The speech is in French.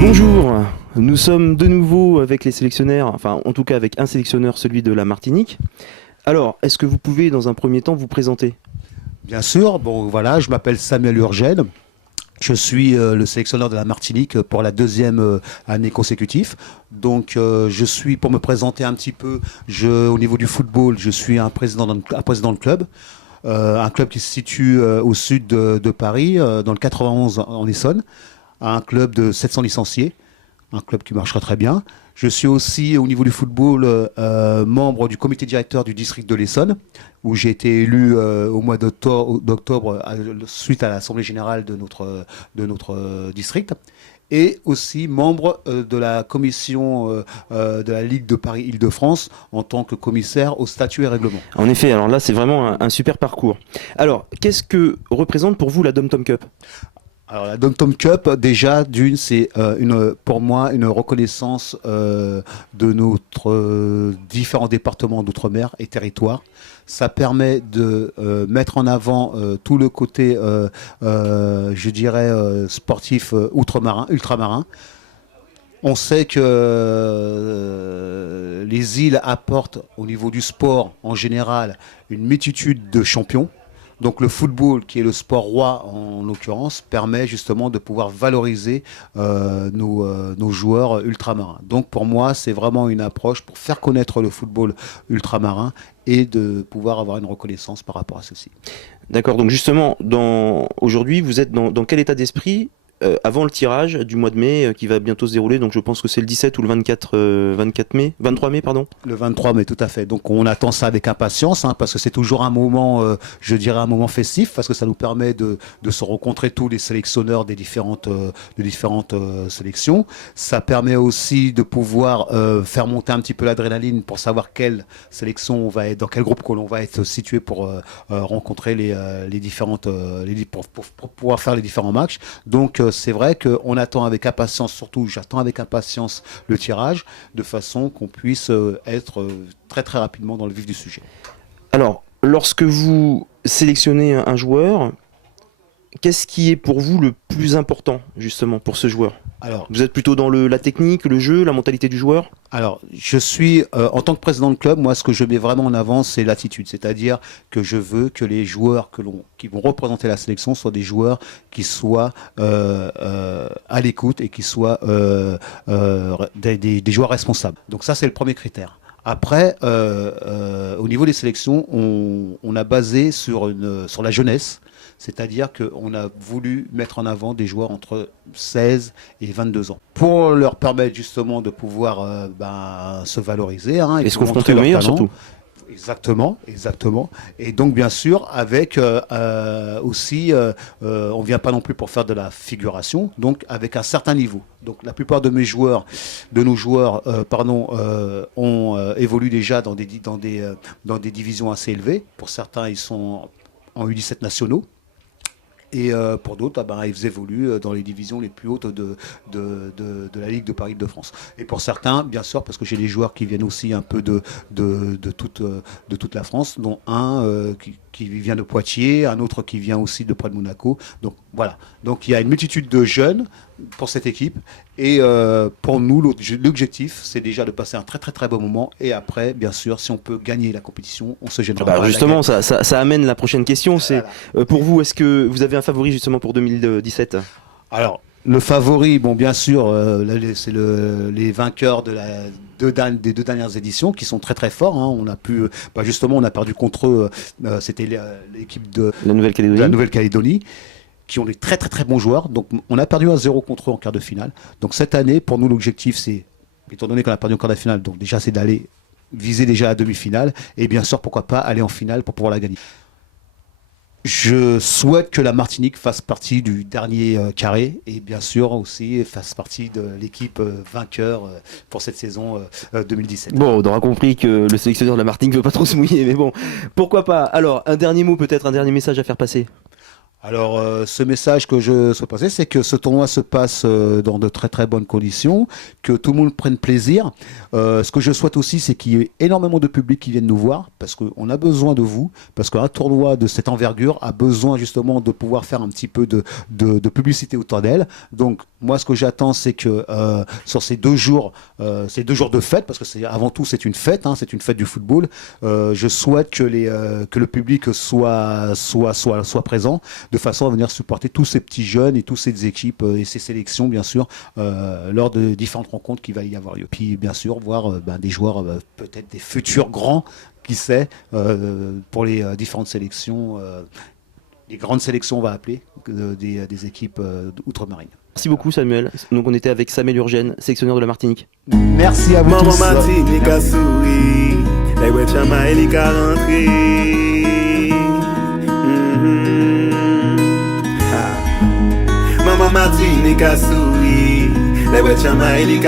Bonjour, nous sommes de nouveau avec les sélectionnaires, enfin en tout cas avec un sélectionneur, celui de la Martinique. Alors, est-ce que vous pouvez dans un premier temps vous présenter ? Bien sûr, bon voilà, je m'appelle Samuel Urgel. Je suis le sélectionneur de la Martinique pour la deuxième année consécutive. Donc je suis, pour me présenter un petit peu, au niveau du football, je suis un président de club. Un club qui se situe au sud de Paris, dans le 91 en Essonne. Un club de 700 licenciés, un club qui marchera très bien. Je suis aussi, au niveau du football, membre du comité directeur du district de l'Essonne, où j'ai été élu au mois d'octobre suite à l'Assemblée générale de notre district. Et aussi membre de la commission de la Ligue de Paris-Île-de-France en tant que commissaire au statut et règlement. En effet, alors là c'est vraiment un super parcours. Alors, qu'est-ce que représente pour vous la Dom-Tom Cup ? Alors la Dom-Tom Cup, déjà, c'est pour moi une reconnaissance de notre différents départements d'outre-mer et territoires. Ça permet de mettre en avant tout le côté, je dirais, sportif ultramarin. On sait que les îles apportent au niveau du sport en général une multitude de champions. Donc le football, qui est le sport roi en l'occurrence, permet justement de pouvoir valoriser nos joueurs ultramarins. Donc pour moi, c'est vraiment une approche pour faire connaître le football ultramarin et de pouvoir avoir une reconnaissance par rapport à ceci. D'accord, donc justement, aujourd'hui, vous êtes dans quel état d'esprit avant le tirage du mois de mai qui va bientôt se dérouler, donc je pense que c'est le 17 ou le 23 mai, pardon. Le 23 mai, tout à fait. Donc on attend ça avec impatience, parce que c'est toujours un moment, je dirais un moment festif, parce que ça nous permet de se rencontrer tous les sélectionneurs des différentes sélections. Ça permet aussi de pouvoir faire monter un petit peu l'adrénaline pour savoir quelle sélection on va être, dans quel groupe qu'on va être situé pour rencontrer les différentes, pour pouvoir faire les différents matchs. Donc c'est vrai qu'on attend avec impatience, surtout j'attends avec impatience le tirage, de façon qu'on puisse être très très rapidement dans le vif du sujet. Alors, lorsque vous sélectionnez un joueur, qu'est-ce qui est pour vous le plus important justement pour ce joueur ? Alors, vous êtes plutôt dans la technique, le jeu, la mentalité du joueur ? Alors, je suis, en tant que président de club, moi, ce que je mets vraiment en avant, c'est l'attitude. C'est-à-dire que je veux que les joueurs qui vont représenter la sélection soient des joueurs qui soient à l'écoute et qui soient des joueurs responsables. Donc ça, c'est le premier critère. Après, au niveau des sélections, on a basé sur la jeunesse. C'est-à-dire qu'on a voulu mettre en avant des joueurs entre 16 et 22 ans pour leur permettre justement de pouvoir se valoriser. Et se confronter aux meilleurs surtout. Exactement. Et donc bien sûr avec aussi, on ne vient pas non plus pour faire de la figuration, donc avec un certain niveau. Donc la plupart de nos joueurs ont évolué déjà dans des divisions assez élevées. Pour certains, ils sont en U17 nationaux. Et pour d'autres, ils évoluent dans les divisions les plus hautes de la Ligue de Paris-Île-de-France. Et pour certains, bien sûr, parce que j'ai des joueurs qui viennent aussi un peu de toute la France, dont un qui vient de Poitiers, un autre qui vient aussi de près de Monaco. Donc voilà. Donc il y a une multitude de jeunes pour cette équipe. Et pour nous, l'objectif, c'est déjà de passer un très très très bon moment. Et après, bien sûr, si on peut gagner la compétition, on se gênera pas. Justement, ça amène la prochaine question. C'est pour vous, est-ce que vous avez un favori justement pour 2017 ? Alors, le favori, bon, bien sûr, c'est les vainqueurs des deux dernières éditions qui sont très très forts. On a pu, justement, on a perdu contre eux. C'était l'équipe de la Nouvelle-Calédonie, qui ont des très très très bons joueurs. Donc on a perdu 1-0 contre eux en quart de finale. Donc cette année, pour nous, l'objectif, c'est, étant donné qu'on a perdu en quart de finale, donc déjà c'est d'aller viser déjà la demi-finale et bien sûr, pourquoi pas aller en finale pour pouvoir la gagner. Je souhaite que la Martinique fasse partie du dernier carré et bien sûr aussi fasse partie de l'équipe vainqueur pour cette saison 2017. Bon, on aura compris que le sélectionneur de la Martinique ne veut pas trop se mouiller, mais bon, pourquoi pas. Alors, un dernier mot peut-être, un dernier message à faire passer. Alors, ce message que je souhaite passer, c'est que ce tournoi se passe dans de très très bonnes conditions, que tout le monde prenne plaisir. Ce que je souhaite aussi, c'est qu'il y ait énormément de public qui viennent nous voir, parce qu'on a besoin de vous, parce qu'un tournoi de cette envergure a besoin justement de pouvoir faire un petit peu de publicité autour d'elle. Donc, moi, ce que j'attends, c'est que sur ces 2 jours de fête, parce que avant tout c'est une fête, c'est une fête du football. Je souhaite que le public soit présent, de façon à venir supporter tous ces petits jeunes et toutes ces équipes et ces sélections, bien sûr, lors de différentes rencontres qui va y avoir lieu. Puis, bien sûr, voir des joueurs, peut-être des futurs grands, qui sait, pour les différentes sélections, les grandes sélections, on va appeler, des équipes outre-marines. Merci beaucoup Samuel. Donc on était avec Samuel Urgène, sélectionneur de la Martinique. Merci à vous tous. Martinique a souri, les Wetchama et les Maman Martinique a souri, les Wetchama et les